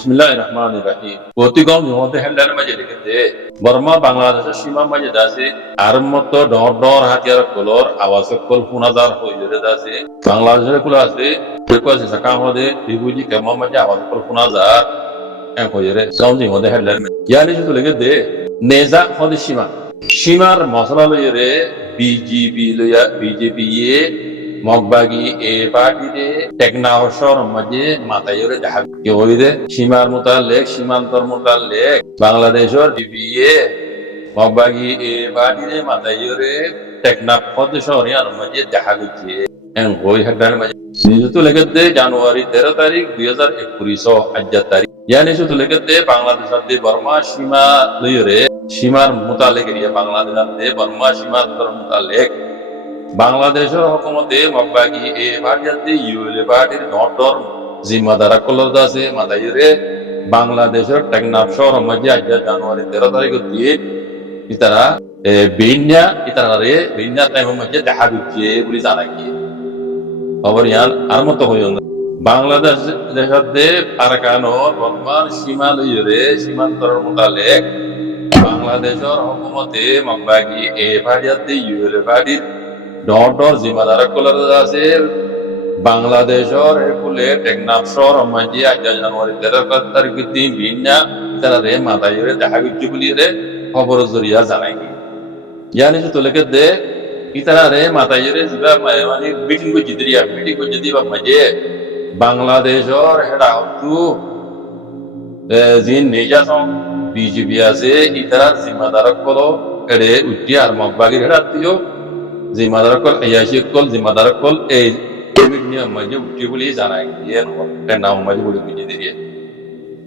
বিসমিল্লাহির রহমানির রহিম। প্রতিগম মধ্যে হেল্লার মাঝে লিখেছে বর্মা বাংলাদেশের সীমা মাঝে আছে আর মতো ডর ডর হাতিয়ার কলর আওয়াজ কল ফুনাজার হইরে আছে বাংলাদেশের কুল আছে আছে সাকা মধ্যে বিবুজি কেমন মাঝে আওয়াজ কল ফুনাজার এক হইরে সাউন্ড মধ্যে হেল্লার ইয়ানি শুধু লিখেছে নেজা হদে সীমা সীমার মশলা লইরে বিজেপি মগবাগি এ পার্টিতে টেকনাফর মাঝে মাথায়রে দেখা হইরে সীমার মোতালেক সীমান্তর মোতালেক বাংলাদেশের বিবিএ মগবাগি এ পার্টিতে মাথায়রে টেকনাফর শহরিয়ার মাঝে দেখা গেছে এন হই হাড্ডার মাঝে নিযুক্ত লেগেতে জানুয়ারি 13 তারিখ 2021 আজ্জা তারিখ ইয়ানি শুধু লেগেতে বাংলাদেশ বর্মা সীমা লইরে সীমার মোতালেক এরিয়া বাংলাদেশ বর্মা সীমান্তর মোতালেক বাংলাদেশের হকুমতে মগবাগি এ পার্টি ইউএলএ পার্টির ডর জিম্মাদারা কলর আছে মাদাইরে বাংলাদেশের টেকনাফ শহর মাঝে আজ জানুয়ারি 13 তারিখ দিয়ে ইতারা বিন্যা টাইমের মধ্যে দেখা দিচ্ছে বলে জানা গিয়ে খবর ইয়ার আর মতো হইল না বাংলাদেশ দেশের আরাকানো বর্মার সীমা লইরে সীমান্তর মোতালেক বাংলাদেশের হকুমতে মগবাগি এ পার্টি ইউএলএ পার্টির ডর জিম্মাদার কলর আছে বাংলাদেশের একুলে টেকনাফ শহর মাঝে আজ জানুয়ারি 13 তারিখ দিন ভিন্না তারা রে মাথায় দেখা গেছে বলি রে খবর জরিয়া জানাই ইয়ানি তোলেকে দে ইতারা রে মাথায় রে যা মানে মিটিং করছি দিরিয়া মিটিং করছি দিবা মাঝে বাংলাদেশের হেডা হতু জিন নিজাসম বিজেপি আছে ইতারা জিম্মাদার কলো এড়ে উঠি আর মগবাগির হেডা দিও জিম্মাদার কল ইয়াশি কল জিম্মাদার কল এই নিয়ম মাঝে উঠি বলে জানাই ইয়ে নাম মাঝে বলে বুঝিয়ে দিয়ে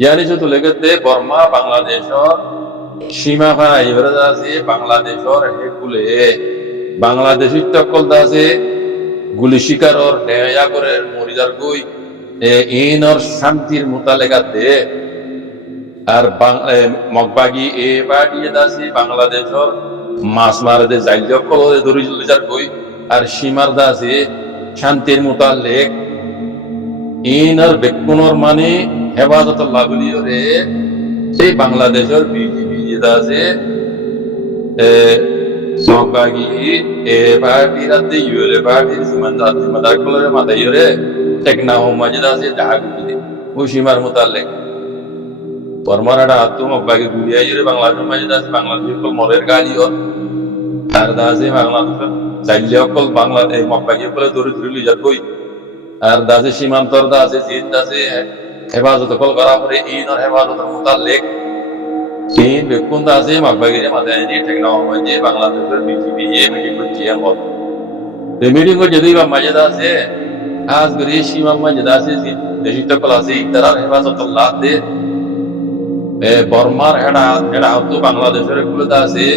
ইয়ানি তো লেগেতে বর্মা বাংলাদেশের সীমা ভাড়া এবারে আছে বাংলাদেশের হেকুলে বাংলাদেশের তকল আছে গুলি শিকারর নেয়া করে মরিদার কই ইনর শান্তির মোতালেকাতে আর মগবাগি এ পার্টি আছে বাংলাদেশের মাছ মারতে যাইল কলে ধরে চলে যার কই আর সীমার দাসে শান্তির মোতালেক ইনার বেকুনর মানে হেফাজত লাভলি রে সেই বাংলাদেশের বিজেপি আছে মগবাগি এ পার্টি রাতে ইউএলএ পার্টি জিম্মাদার কলরে মাথায় রে টেকনা হোম মাঝে আছে দেখা গুলি ও সীমার মোতালেক বর্মারাটা আত্ম মগবাগি গুলিয়াই রে বাংলাদেশের মাঝে আছে বাংলাদেশের কল মরের গাড়ি আর দাসে বাংলাদেশের চাইলে অকল বাংলাদেশ মগবাগি বলে ধরে ধরে লিজার কই আর দাসে সীমান্তর দাসে জিন দাসে হেফাজত কল করা পরে ইনর হেফাজতের মোতালেক ইন বেকুন দাসে মগবাগিরে মাথায় নিয়ে ঠেকনা মাঝে বাংলাদেশের বিজেপি এ মিটিং করছে এমন এই মিটিং করে যদি বা মাঝে দাসে আজ করে সীমা মাঝে দাসে দেশিত কল আছে ইতারা হেফাজত লাতে বর্মার হেডা হতো বাংলাদেশের গুলো দাসে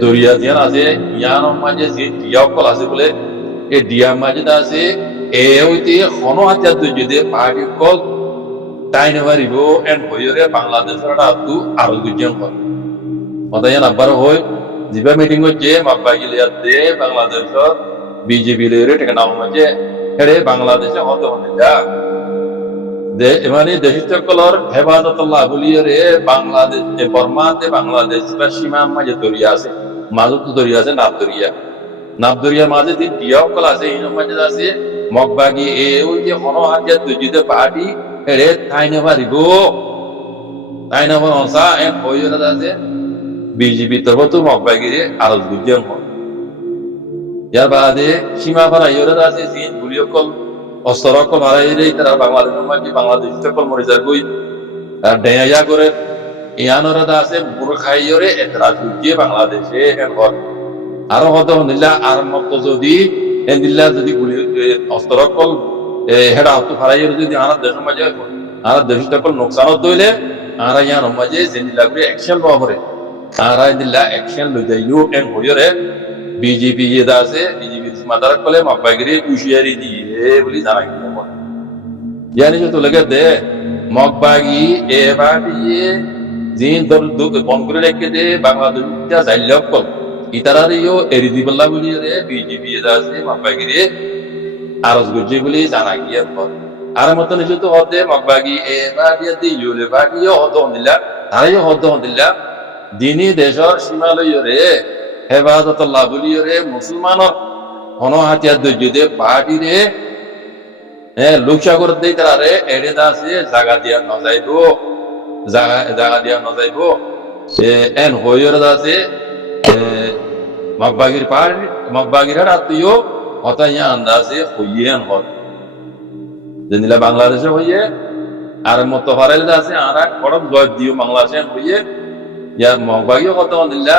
দরিয়া দিয়ান আছে ইয়ান মাঝে যে ডিয়া কল আছে বলে এই ডিয়া মাঝে আছে এ হইতে হনো হাজার যদি পাহাড়ি কল তাই নেবারিব এন হইরে বাংলাদেশের আতু আরো গুজন কল মতায়ান আবার হই জিবা মিটিং হচ্ছে মাপবাগিলিয়াতে বাংলাদেশের বিজেপি লেরে টেকনা মাঝে হেরে বাংলাদেশে হতে হতে যা মানে দেশিত কলর হেফাজতুল্লাহ বলিয়ে বাংলাদেশ বর্মাতে বাংলাদেশ বা সীমা মাঝে দরিয়া আছে মাজত দরিয়া আছে নাবদরিয়ার মাঝে ডিয়াও কল আছে এই মাঝে আছে মগবাগি এ ওই যে হনো হাজার দুজিতে পার্টি এরে তাই নেবারিব তাই নেবার অংসা এন হইরা আছে বিজেপি তরফ তো মগবাগিরে আরো বুঝিয়াম ইয়ার বাদে সীমা ভাড়া ইয়রা আছে জিন গুলিও কল অস্ত্র মারাইরে তারা বাংলাদেশের মাঝে বাংলাদেশ কল মরিজার কই আর ডেয়া করে ইয়ানরা আছে মুরখাইরে এতরাজ বুঝিয়ে বাংলাদেশে এখন আরো হতো নিলা আর মত যদি নিলা যদি গুলি অস্ত্র কল হেডা হতো ফারাইরে যদি আর দেশের মাঝে আর দেশটা কল নোকসানত দইলে আর ইয়ার মাঝে যে নিলা করে অ্যাকশন লওয়া করে আর নিলা অ্যাকশন লই যাইও এন হইরে বিজেপি যেটা আছে বিজেপি মাদার কলে মগবাগিরি হুঁশিয়ারি দিয়ে বলে জানা গেল জানি তো লেগে দে মগবাগি এবার দিয়ে জিন বন করে রেখে দে বাংলাদেশ যাইল কল ইতারারিও এরি দিবল্লা বলি রে বিজেপি যেটা আছে মগবাগিরি আরজ গুজি বলে জানা গিয়ে আর মতন এসে তো হতে মগবাগি এ বাগিয়া দি ইউলে বাগিও হত হন্দিল্লা তারাইও হত হন্দিল্লা দিনী দেশর সীমালয় রে হেফাজতুল্লাহ বলি রে মুসলমানর হনহাতিয়ার দৈর্য পাহাড়ি রে লোকসাগর দেই তারা রে এড়ে দাসে জাগা দিয়া নজাইব জাগা দিয়া নজাইব এন হইর দাসে মগবাগির পাহাড় মগবাগির আত্মীয় হতাইয়া আন্দাজে হইয়েন হত যেনিলা বাংলাদেশে হইয়ে আর মতো হরাইল দাসে আর কড়ক জয় দিও বাংলাদেশে হইয়ে ইয়া মগবাগিও কত দিল্লা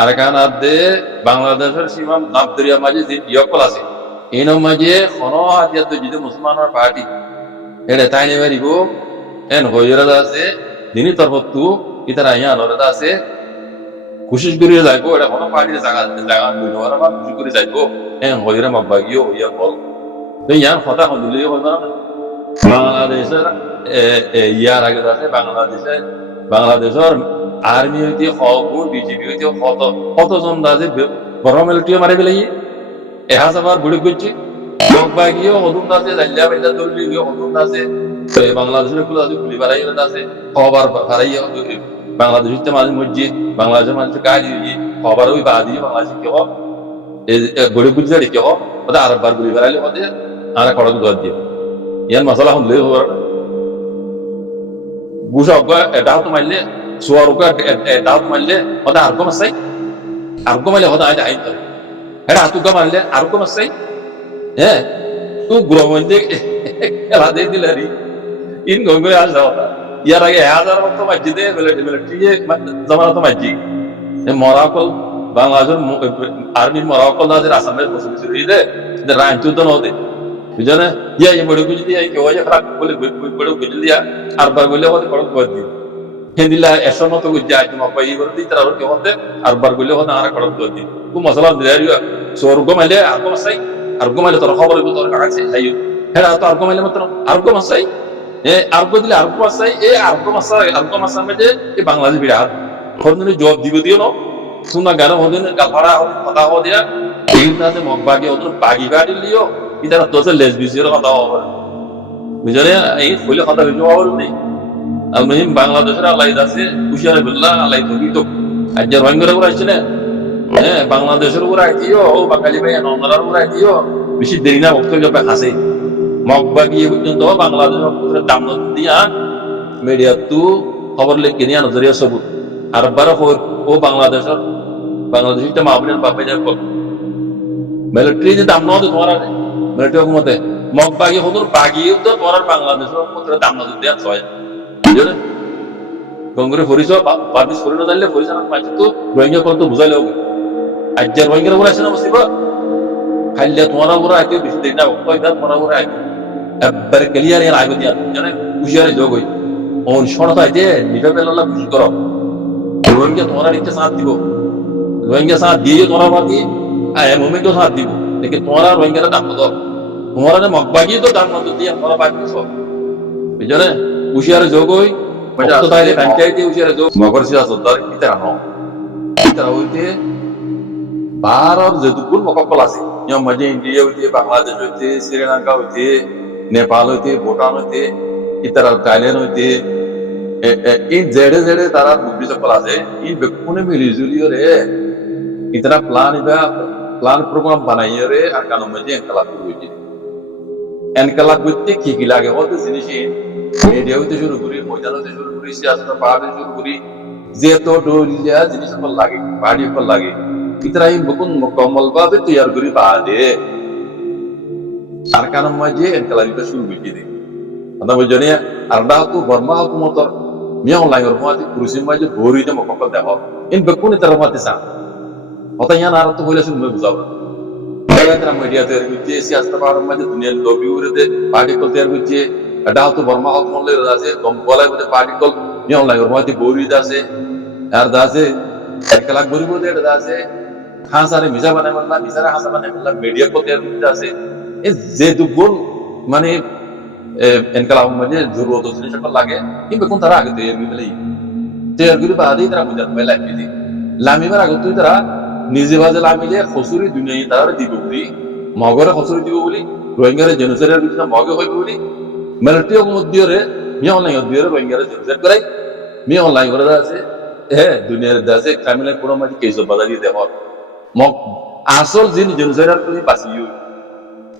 আর কান আদে বাংলাদেশের সীমা নাবদরিয়া মাঝে যে ইয়কল আছে এই মাঝে কোন হাতিয়া তো যদি মুসলমানের পার্টি এটা তাই নেবে দিব এন হইরা আছে দিনই তরফতু ইতারা ইয়া নরদা আছে কোশিশ করে যাইবো এটা কোন পার্টির জায়গা জায়গা দুই নম্বর আমার কোশিশ করে যাইবো এন হইরা মগবাগিও হইয়া বল তো ইয়ার কথা হইলে হইব না বাংলাদেশের ইয়ার আগে আছে বাংলাদেশের আর্মি হইতে হক বিজেপি হইতে কতজন দাজে বড় মিলিটারি মারি ফেলাই এহাজার বুড়ি করছে মগবাগিও হদুন দাসে জাল্লা বাইদা দৌড়ি হদুন দাসে বাংলাদেশের গুলো আছে গুলি বাড়াই আছে খবর বাড়াই বাংলাদেশের মাঝে মসজিদ বাংলাদেশের মানুষের কাজ খবর ওই বাদি বাংলাদেশ কেহ গড়ি বুঝে কেহ ওদের আরেকবার গুলি বাড়াইলে ওদের আর কড়ক দর দিয়ে ইয়ার মশলা হলে বুঝা এটাও তো মারলে সোয়ারুকা এটাও তো মারলে ওদের আর্গম আছে আর্গম মারলে ওদের আইন করে এটা হাতুকা মারলে আর্গম আছে তো গ্রহণ খেলা দিয়ে দিলে ইন গঙ্গে আস যাওয়া ইয়ার আগে 1000 মতো মসজিদে মিলিটারি জমানা তো মসজিদ মরাকল বাংলাদেশের আর্মির মরাকল দাদের আসামের বসে দিলে রাঞ্চু তো নদে বুঝলে ইয়া এই বড় বুঝি দিয়া কেউ যে খারাপ বলে বড় বুঝি দিয়া আর বার বলে হতে বড় করে দি হেদিলা এসব মতো বুঝি আজ মপাই করে দি তারা কেউ হতে আর বার বলে হতে আর বড় করে দি তু মশলা দিলারিয়া সরগ মাইলে আর্গ মাইলে তোর খবর তোর কাছে আইও হেরা তো আর্গ মাইলে মাত্র আর্গ মাসাই আর্গ দিলে আর্গ মাসাই আর্গ মাসা মধ্যে এই বাংলাদেশ বিরাট খরদিনে জবাব দিব দিও না শুনা গান হদিন গালফাড়া কথা হো দিয়া এই না যে মগবাগি ওদের বাগি বাড়ি লিও ইতারা দোষে লেসবিসির কথা হবে বুঝলে এই ফুলে কথা হইলো আর নেই আর মহিম বাংলাদেশের আল্লাহ আছে হুশিয়ার বিল্লাহ আল্লাহ তো আজ রঙের উপর আসছে না বাংলাদেশের উপর আইতিও ও বাঙালি ভাই নন্দরার উপর আইতিও বেশি দেরি না বক্তব্য হাসে মগবাগি পর্যন্ত বাংলাদেশের দাম দিয়া মিডিয়া তু খবর লিখে নিয়ে নজরিয়া সবুত আর বারো ও বাংলাদেশের মাহবুবের বাপে যাব মিলিটারি যে দাম নয় তোমার মিলিটারি হুকুমতে মগবাগি হদুর বাগিও তো তোমার বাংলাদেশের দাম নজর দেওয়া হয় বুঝলে কংগ্রেস ফরিস পার্টিস ফরি না জানলে ফরিস না পাইছে তো রোহিঙ্গা কত বুঝাইলে হবে আজ রোহিঙ্গার উপর আসে না বসিব খাইলে তোমার উপর আইতে বেশি দেরি না কয়টা তোমার উপর আইতে একবার ক্লিয়ার এর আগে দিয়া জানে হুশিয়ারে যোগ হই ওন শোনা তাইতে নিবে বেলা খুশি করো রোহিঙ্গা তোমার নিতে সাথ দিব রোহিঙ্গা সাথ দিয়ে তোমার বাকি মোমেন্টও সাথ দিব लेकिन तुम्हारा रोहिंग्या दाम तो तुम्हारा मगबागी तो दाम तो दिया तुम्हारा बाकी सब বুঝলে হুশিয়ারে যোগ হই তো তাইলে পঞ্চায়েতে হুশিয়ারে যোগ মগর সিয়া সর্দার ইতারা ন ইতারা হইতে ভারত যেটুকুন মককল আছে ইয়া মাঝে ইন্ডিয়া হইতে বাংলাদেশ হইতে শ্রীলঙ্কা হইতে নেপাল হইতে ভুটান হইতে ইতারা থাইল্যান্ড হইতে এই জেডে জেডে তারা বুদ্ধি সকল আছে এই বেকুনে মিলিজুলিও রে ইতারা প্লান প্রোগ্রাম বানাইয়ে রে আর কানো মাঝে এনকালাব হইতে এনকালাব করতে কি কি লাগে হতে জিনিস মিডিয়া হইতে শুরু করি ময়দান হইতে শুরু করি সিয়াসত পাহাড়ে শুরু করি যে তো ডলিয়া জিনিস সকল লাগে বাড়ি সকল লাগে ইতরাই বকুন মুকম্মল ভাবে তৈয়ার করি বাদে আর কানো মাঝে এনকালাবিটা শুরু করে দিই কথা বুঝনি আর দা তো বর্মা হুকুমতর মিয়াও লাইর মাঝে কুরসিম মাঝে ভরিতে মুকম্মল দেখো ইন বকুন ইতরা মাতে সা কথা ইয়ান আর তো হইলে শুনবে বুঝাবো এরা মিডিয়া তৈরি করছে সিয়াসত পাহাড়ের মাঝে দুনিয়ার লবি উড়ে পার্টি কল তৈরি করছে এটা তো বর্মা হুকুমলে আছে দমকলাই মধ্যে পার্টি কল মিয়াও লাইর মাঝে ভরিতে আছে আর দাসে 1 লাখ ভরিব দে এটা আছে হাসারে মিজা বানাই বললা মিজারে হাসা বানাই বললা মিডিয়া কল তৈরি করতে আছে এই যে দুগুণ মানে এনকালাব মাঝে জরুরত জিনিস সকল লাগে কিন্তু কোন তারা আগে তৈরি করে বাদে তারা বুঝাত মেলা দিদি লামিবার আগে তুই তারা নিজে বাজে লামিলে খসুরি দুনিয়া তারা দিব বলি মগরে খসুরি দিব বলি রোহিঙ্গারে জেনোসাইডের ভিতরে মগে হইব বলি মিলিটারি মধ্যে মিয়া অনলাইন দিয়ে রোহিঙ্গারে জেনোসাইড করাই মিয়া অনলাইন করে আছে দুনিয়ার দাসে ক্রাইমিনাল কোনো মাঝে কেস বাজারি দেহ মগ আসল জিন জেনোসাইডার তুমি বাঁচিও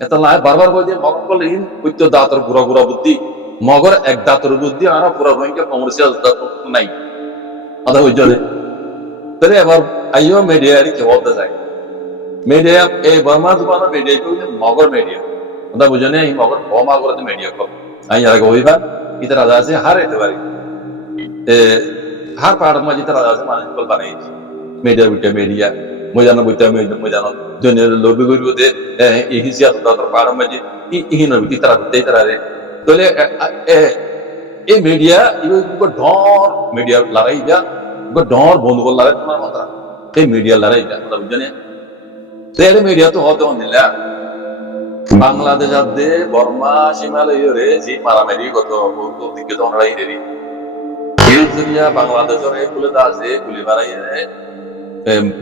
এটা লাই বারবার কই যে মগ কল ইন কইতো দাঁতর গুড়া গুড়া বুদ্ধি মগর এক দাঁতর বুদ্ধি আর পুরো রোহিঙ্গা কমার্শিয়াল নাই আদা হইজলে তাহলে এবার আইও মিডিয়ারি কে বলতে যায় মিডিয়া এই বর্মা দুবানো মিডিয়া কইলে মগর মিডিয়া আদা বুঝনে এই মগর বমা করে মিডিয়া কো আই আর কইবা ইতর আদা আছে হার এতে পারি har part maji tara ase mane kol banai media bute media mojana bute mojana jone lobby gori bote e hisia ta part maji i no biti tara re tole e media ibo ko dor media larai ja ko dor bond kol larai tomar matra e media larai ja matlab jone tere media to hote onilla Bangladesh আদে বর্মা হিমালয় রে যে মারামারি কত দিকে তো অনলাই দেরি জরিয়া বাংলাদেশের এগুলো আছে গুলি বাড়াই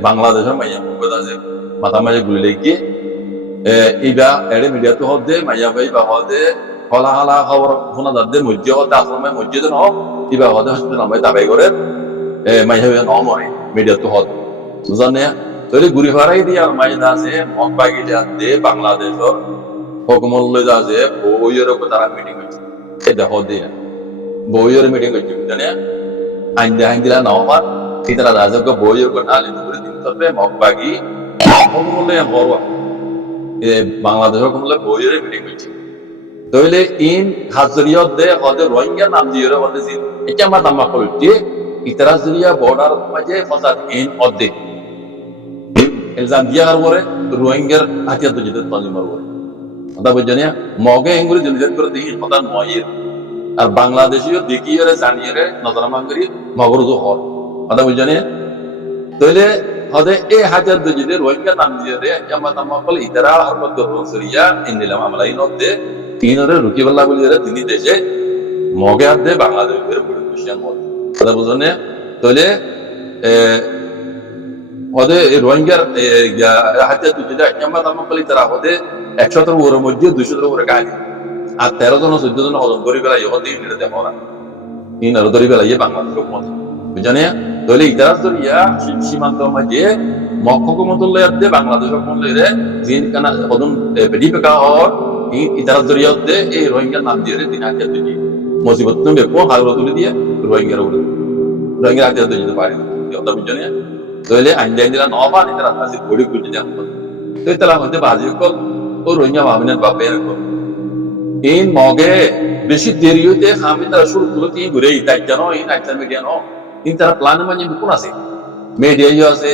বাংলাদেশের মাইয়া মুখত আছে মাথা মাঝে গুলি লেগে ইবা এড়ে মিডিয়া তো হদে মাইয়া ভাই বা হদে হলা হলা খবর শোনা যাচ্ছে মসজিদ হতে আশ্রমে মসজিদ ন ইবা হদে হসপিটাল আমায় দাবাই করে মাইয়া ভাই ন মরে মিডিয়া তো হদ বুঝানে তৈরি ঘুরি ফারাই দিয়া মাইয়া আছে মগ বাগি যাতে বাংলাদেশের হুকুমত আছে বইয়ের উপর তারা মিটিং হচ্ছে এটা হদে বইয়ের মিটিং হচ্ছে জানে আইন দিলা নওমার ইতারা রাজক বইয়ের কথা আলিদু করে দিন তবে মগবাগি হুকুমলে বড় এ বাংলাদেশ হুকুমলে বইয়ের মিটিং হচ্ছে তইলে ইন হাজরিয়ত দে ওদের রোহিঙ্গা নাম দিয়ে ওদের জিন এটা মা দাম্মা করতে ইতারা জরিয়া বর্ডার মাঝে ফসাদ ইন অদে ইলজাম দিয়া করে রোহিঙ্গার হাতিয়ার তো যেতে তঞ্জিমার করে কথা বুঝছেন মগে এঙ্গুরি জেনারেট করে দিই কথা নয় আর বাংলাদেশীয় দেখিয়ে জানিয়ে নজর মাঙ্গরি মগরুজ হল কথা বুঝছেন তইলে হদে এই হাজার যদি রোহিঙ্গা নাম দিয়ে রে জামা তামা বলে ইতারা হরকত রসরিয়া ইনদিলাম আমলা ইনতে তিনরে রুকিবাল্লাহ বলি রে তিনি দেশে মগে আদে বাংলাদেশের বড় কুশিয়ান মত কথা বুঝছেন তইলে হদে রোহিঙ্গার হাজার যদি জামা তামা বলে তারা হদে 100 ওর মধ্যে 200 ওর গালি আর 13 জন 14 জন হজম করে বেলা ইহতে ইনরে দেখো না ইনার ধরি বেলা ইয়ে বাংলাদেশ হুকুমত বুঝানে তইলে ইতারা জরিয়া সীমান্ত মাঝে মক্ককুমতুল্লাহ আদে বাংলাদেশ হুকুমত রে জিন কানা হদম বেডিপেকা হর ইতারা জরিয়া দে এই রোহিঙ্গা নাম দিয়ে দিন আগে দিই মুসিবত তুমি কো হারো তুলে দিয়ে রোহিঙ্গার উপরে রোহিঙ্গা আগে দিতে পারে কথা বুঝানে তইলে আইন দিলা নবা ইতারা আছে বড়ি কুটি জান তো ইতারা মধ্যে বাজি কল ও রোহিঙ্গা মামিনের বাপে রাখো এই মগে বেশি দেরি হইতে আমি তারা শুরু করলো কি ঘুরে তাই জানো এই নাইটার মিডিয়া নো কিন্তু তারা প্ল্যানের মাঝে কোন আছে মিডিয়াও আছে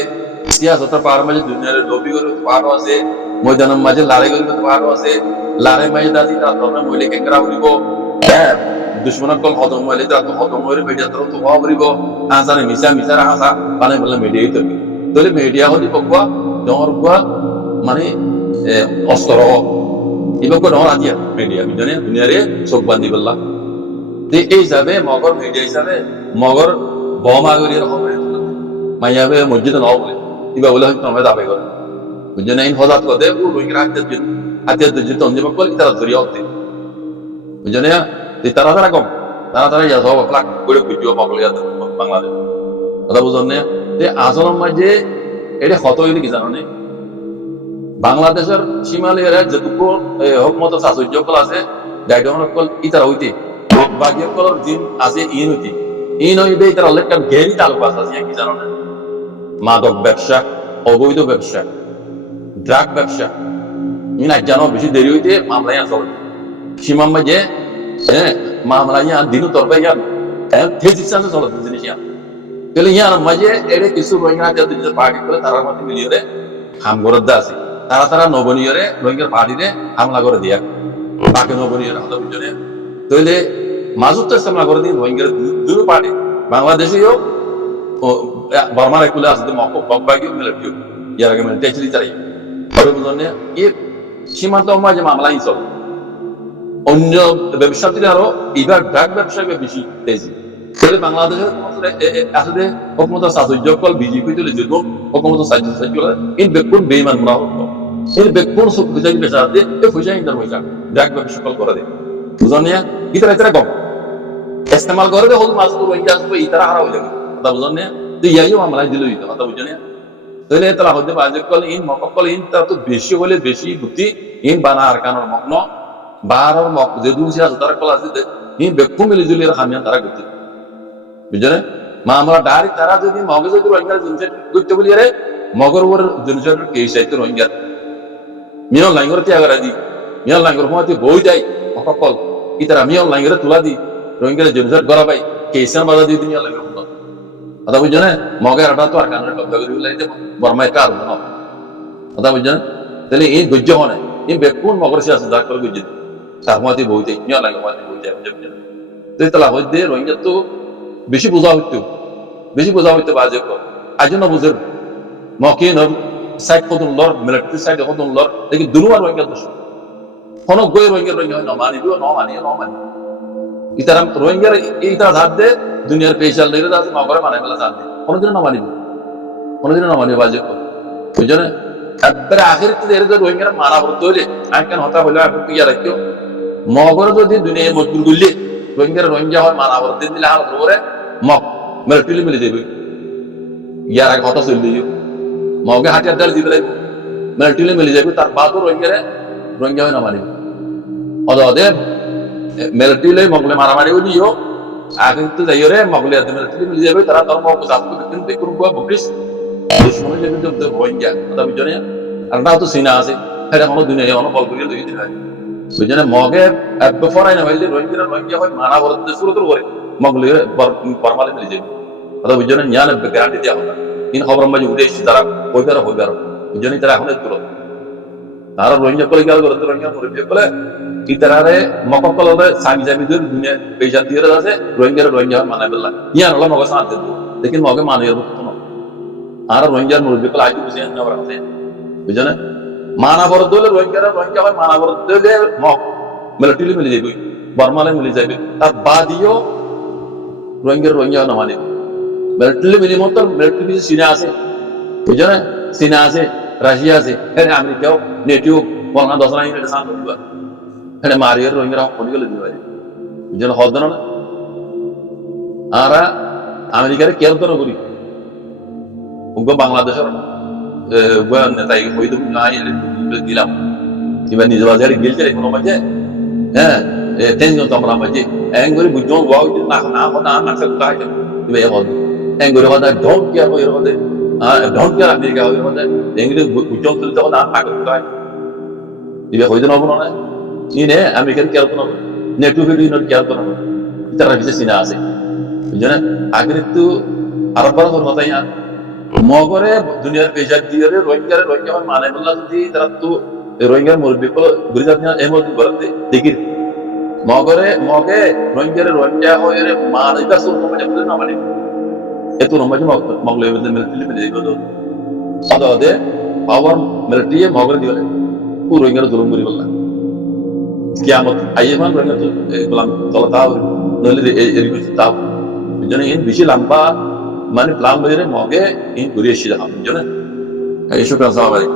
সিয়াসতের পাহাড় মাঝে দুনিয়ার লবি করে পাহাড় আছে ময়দানের মাঝে লড়াই করে পাহাড় আছে লড়াই মাঝে দাদি তারা তখন মহিলা কেঙ্গরা উড়িব দুশ্মনের কল হজম হইলে তারা তো হজম হইলে মিডিয়া তারা তো হওয়া উড়িব হাসানে মিশা হাসা মানে বললে মিডিয়াই তৈরি তাহলে মিডিয়া হলি পকুয়া ডর কুয়া মানে অস্ত্র এবার কোন আতিয়া মিডিয়া বুঝলেন দুনিয়ারে চোখ বান্ধি বললা এই হিসাবে মগর মিডিয়া হিসাবে মগর বম আগরিয়ে হবে মাইয়াবে মসজিদে নাও বলে এবার বলে হয়তো আমরা দাবি করে বুঝলেন এই হজাত করে ও রোহিঙ্গা হাতিয়ার দিন তঞ্জিমা করলে তারা জড়িয়ে হতে বুঝলেন তারা কম তারা ইয়া সব ফ্লাক করে বুঝিও মগল বাংলাদেশ কথা বুঝলেন যে আসলের মাঝে এটা কত হইলে কি জানো নেই বাংলাদেশের সীমালের যেটুকু হুকুমত শাসক আছে গাইডসকল ইতারা হইতে বাগিয়কল জিন আছে ইন হইবে ইতারা অনেক ঘেরি তালুক আছে কি জানো না মাদক ব্যবসা অবৈধ ব্যবসা ড্রাগ ব্যবসা ইন আজ জানো বেশি দেরি হইতে মামলায় চলে সীমার মাঝে মামলা ইয়া দিনু তরবে ইয়া থেজিস আছে চলে জিনিস ইয়া তাহলে ইয়ার মাঝে এরে কিছু রোহিঙ্গা যাদের পার্টি করে তার মধ্যে মিলিয়ে হাম গরদ্দা আছে তারা নবনীয়রে রোহিঙ্গার পার্টিতে হামলা করে দিয়া বাকি নবনীয়র হাতে বুঝলে তইলে মাজুত হামলা করে দিয়ে রোহিঙ্গার দুটো পার্টি বাংলাদেশেও বর্মার একুলে আছে মকবাগিও মিলিটারিও ইয়ার আগে মিলিটারি তারাই বুঝলে এই সীমান্ত মাঝে মামলা চলে অন্য ব্যবসা থেকে আরো এবার ড্রাগ ব্যবসায় বেশি তেজি তাহলে বাংলাদেশের আসলে হুকুমত সাহায্য কল বিজেপি তুলে যেত হুকুমত সাহায্য ইন বেকুন বেইমান মরা হতো এর বেকুন সব বুঝাই বেচা দে এ ফুজাই ইন্টার হইছা দেখ বা সকল করে দে বুঝনিয়া ইতরা ইতরা কম ইস্তেমাল করে দে হল মাস তো রোহিঙ্গা আসবে ইতরা হারা হয়ে যাবে কথা বুঝনিয়া তো ইয়াইও মামলা দিল হইতো কথা বুঝনিয়া তাহলে তারা হতে বাজে কল ইন মককল ইন তা তো বেশি হলে বেশি বুদ্ধি ইন বানা আর কানোর মগ্ন বারর মক যে দুসি আছে তারা কল আছে ইন বেকু মিলি জুলি খামিয়া তারা করতে বুঝলে মামলা ডাইরেক্ট তারা যদি মগে যদি রোহিঙ্গা জিনিস করতে বলি রে মগর ওর জিনিস কেস আইতো রোহিঙ্গা মিয়ন লাইঙ্গর ত্যাগরা দি মিয়ন লাইঙ্গর হতে বই যাই মককল ইতারা মিয়ন লাইঙ্গর তুলা দি রোহিঙ্গা জিনিস গড়া পাই কেসান বাধা দিয়ে মিয়ন লাইঙ্গর কথা বুঝছেন মগে আটা তো আর কানের কব্জা করে লাইতে বর্মায় কার না কথা বুঝছেন তাহলে এই গজ্য হনে এই বেকুন মগর সে আছে ডাক্তার গজ্য তার মতে বইতে নিয়া লাগে মতে বইতে বুঝছেন তাই তালা হইতে রোহিঙ্গা তো বেশি বোঝা হইতো বাজে কর আজও না বুঝের মকে ন সাইড কতন লর মিলিটারি সাইড কতন লর দেখি দুনুয়ার রোহিঙ্গা দোষ কোন গই রোহিঙ্গা ন মানিব ন মানি ইতারা রোহিঙ্গার ইতারা ধার দে দুনিয়ার পেশাল লইরে আছে মগরে মানাই বেলা জান দে কোনদিন না মানিব বাজে কর বুঝছেন একবারে আখের এর যে রোহিঙ্গার মারা হতে হইলে কেন হতা হইলে এখন ইয়া রাখিও মগর যদি দুনিয়ায় মজবুর করলে রোহিঙ্গা হয় মানা করতে দিলে আর ধরে মগ মিলিটারি মিলে যাবে ইয়ার আগে কথা চললে মগে হাতিয়ার ডাল দিবে মিলিটারি মিলে যাবে তার বাদও রোহিঙ্গা হয় না মানিব অদে মিলিটারি মগলে মারামারি দিও আগে তো যাইও রে মগলে মিলিটারি মিলে যাবে তারা ধর্ম জাতকে বিকিন দেখুন কোয়া বকরিস দুশ্মনে যাবে তো রোহিঙ্গা কথা বুঝনে আর না তো সিনা আছে এটা কোনো দুনিয়ায় কোনো বল করিয়ে লই দিতে হয় বুঝছেন মগে ফরাই না হইলে রোহিঙ্গা হয় মানা বলতে শুরু করে মগলে বর্মালে মিলে যাবে কথা বুঝছেন জ্ঞান গ্যারান্টি দেওয়া হবে ইন খবর মাঝে উঠে এসেছি তারা হইবার বুঝছেন তারা এখন তুলো তারা রোহিঙ্গা করে গেল করে রোহিঙ্গা মুরব্বী বলে ইতারারে মককল সামি জামি ধরে দুনিয়া পেশা দিয়ে আছে রোহিঙ্গা মানাই বললা ইয়ান হলো মগে সাথ দেব लेकिन मगे माने तो ना আর রোহিঙ্গার মুরব্বী কল আইতে বুঝে না বড় আছে বুঝছেন মানা বড় দলে রোহিঙ্গা হয় মানা বড় দলে মক মিলিটারি মিলে যাবে বর্মালে মিলে যাবে তার বাদিও রোহিঙ্গা না মানে মিলিটারি মিলে মত মিলিটারি সিনা আছে বুঝছেন সিনা আছে রাশিয়া আছে এর আমেরিকাও নেটিও বলনা 10 লাইন এর সাথে দিবা এর মারিয়ার রোহিঙ্গা কোন গেলে দিবা বুঝছেন হদ না আর আমেরিকার কেয়ার তো না করি উনকো বাংলাদেশের নেতাই হইতো দিলাম এবার নিজ বাজারে গেলছে কোনো মাঝে হ্যাঁ তেনজন তোমরা মাঝে এং করে বুঝছো ওয়াও না কোথায় এবার এখন এং করে কথা ডোন্ট কেয়ার হয়ে রবে ডোন্ট কেয়ার আমেরিকা হয়ে রবে এংরে বুঝছো তুলতে কথা কোথায় এবার হইতো না বলো না ইনে আমেরিকার কেয়ার তো না নেটওয়ার্ক ইউনিট কেয়ার তো না তারা কিছু সিনা আছে বুঝছেন আগের তো আরবার কথাই মগরে দুনিয়ার পেশা দিয়ে রোহিঙ্গা হয় মানে বললা যদি তারা তো রোহিঙ্গার মুরব্বী কল ঘুরে যাচ্ছে এর মধ্যে ঘরে দেখি মগে রোহিঙ্গা হয়ে মানে এটা সব মানে বলে না মানে এত রমাজ মগলে মিলিটারি মিলে গেল সাদাদে পাওয়ার মিলিটারি মগরে দিলে পুরো রোহিঙ্গার জুলুম করে বললা কিয়ামত আইমান রোহিঙ্গা তো গোলাম চলতাও নইলে এর কিছু তাও বুঝছেন ইন বেশি লম্বা মানে প্লান লইরে মগে ইন ঘুরে এসে যাওয়া বুঝছেন এই শুক্রান সালাম আলাইকুম